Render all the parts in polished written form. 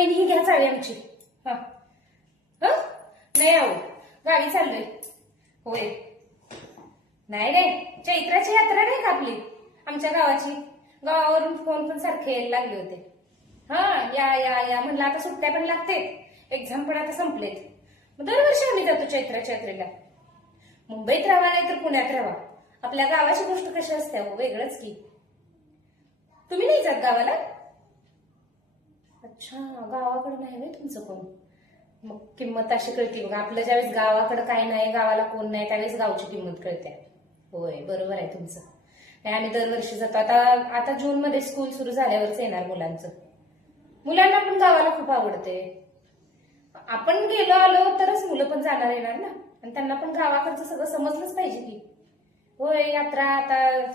पहिली ही घ्या चावी आमची. हा नाही आहो, गावी चाललोय. होय. नाही नाही, चैत्राची यात्रा नाही का आपली आमच्या गावाची, गावावरून फोन पण सारखे यायला लागले होते. या या या म्हणलं, आता सुट्ट्या पण लागते, एक्झाम पण आता संपलेत. दरवर्षी आम्ही जातो चैत्राच्या यात्रेला. मुंबईत राहा नाही तर पुण्यात राहा, आपल्या गावाची गोष्ट कशी असते हो, वेगळंच की. तुम्ही नाही जात गावाला? अच्छा, गावाकडे नाही होय तुमचं कोण. मग किंमत अशी कळते बघा, आपलं ज्यावेळेस गावाकडे काय नाही, गावाला कोण नाही, त्यावेळेस गावची किंमत कळते. होय, बरोबर आहे तुमचं. नाही, आम्ही दरवर्षी जातो. आता जून मध्ये स्कूल सुरू झाल्यावरच येणार मुलांचं. मुलांना पण गावाला खूप आवडते. आपण गेलो आलो तरच मुलं पण जाणार येणार ना, आणि त्यांना पण गावाकडचं सगळं समजलंच पाहिजे की. होय, यात्रा आता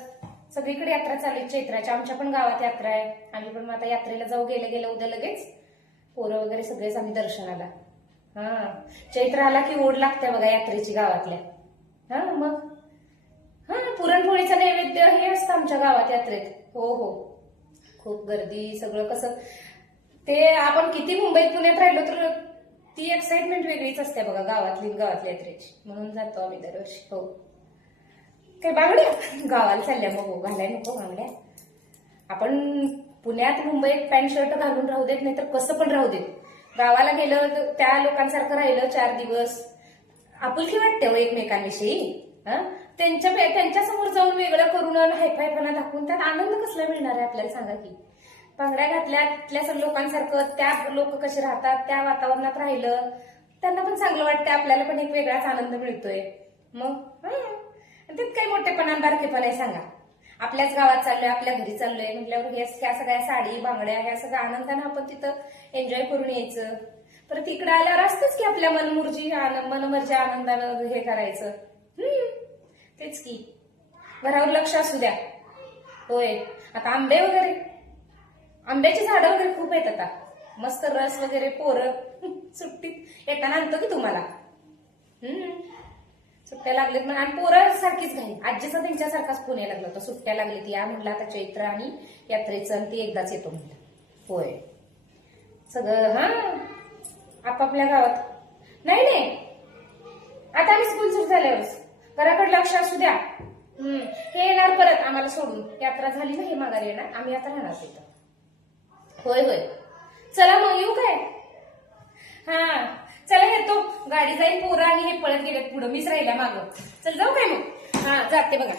सगळीकडे यात्रा चालू आहे चैत्राच्या. आमच्या पण गावात यात्रा आहे, आम्ही पण आता यात्रेला जाऊ. गेले उद्या लगेच पोरं वगैरे सगळेच आम्ही दर्शनाला. चैत्र आला की ओढ लागते बघा यात्रेची गावातल्या. मग पुरणपोळीचं नैवेद्य हे असतं आमच्या गावात यात्रेत. हो, खूप गर्दी, सगळं कसं ते. आपण किती मुंबईत पुण्यात राहिलो तर ती एक्साइटमेंट वेगळीच असते बघा गावातल्या यात्रेची, म्हणून जातो आम्ही दरवर्षी. हो, काय बांगड्या गावाला चालल्या मग. हो, घालाय नको बांगड्या. आपण पुण्यात मुंबईत पॅन्ट शर्ट घालून राहू देत, नाही तर कसं पण राहू देत. गावाला गेलं त्या लोकांसारखं राहिलं 4 दिवस, आपुलकी वाटते हो एकमेकांविषयी. त्यांच्या समोर जाऊन वेगळं करून हायफायपणा दाखवून त्यात आनंद कसला मिळणार आहे आपल्याला, सांगा की. बांगड्या घातल्या तिथल्या लोकांसारखं, त्या लोक कसे राहतात त्या वातावरणात राहिलं, त्यांना पण चांगलं वाटतं, आपल्याला पण एक वेगळाच आनंद मिळतोय. मग त्यात काही मोठेपणा बारकेपणा आहे सांगा. आपल्याच गावात चाललोय, आपल्या घरी चाललोय म्हटल्यावर ह्या सगळ्या साडी बांगड्या ह्या सगळ्या आनंदाने आपण तिथं एन्जॉय करून यायचं. परत इकडे आल्यावर असतंच की आपल्या मनमर्जी आनंदानं हे करायचं. तेच की, घरावर लक्ष असू द्या. होय, आता आंब्याची झाडं वगैरे खूप आहेत आता, मस्त रस वगैरे. पोरं सुट्टीत येताना आणतो की तुम्हाला. सुट्ट्या लागलेत म्हणून, आणि पोरं सारखीच घाई. आजीचा त्यांच्यासारखाच फोन यायला लागला होता, सुट्ट्या लागली या म्हणलं आता चैत्र आणि यात्रेचं, आणि ती एकदाच येतो म्हणलं. होय, सगळं आपापल्या गावात. नाही, आता आम्ही स्कूल सुरू झाल्यावर घराकडे लक्ष असू द्या. हे येणार परत आम्हाला सोडून, यात्रा झाली ना हे माघारी येणार, आम्ही आता राहणार तिथं. होय, चला मग येऊ काय. चला येतो, गाडी जाईल, पोरं आणि हे पळत गेलेत पुढं, मीच राहिल्या मागं. चल जाऊ काय मग. जाते बघा.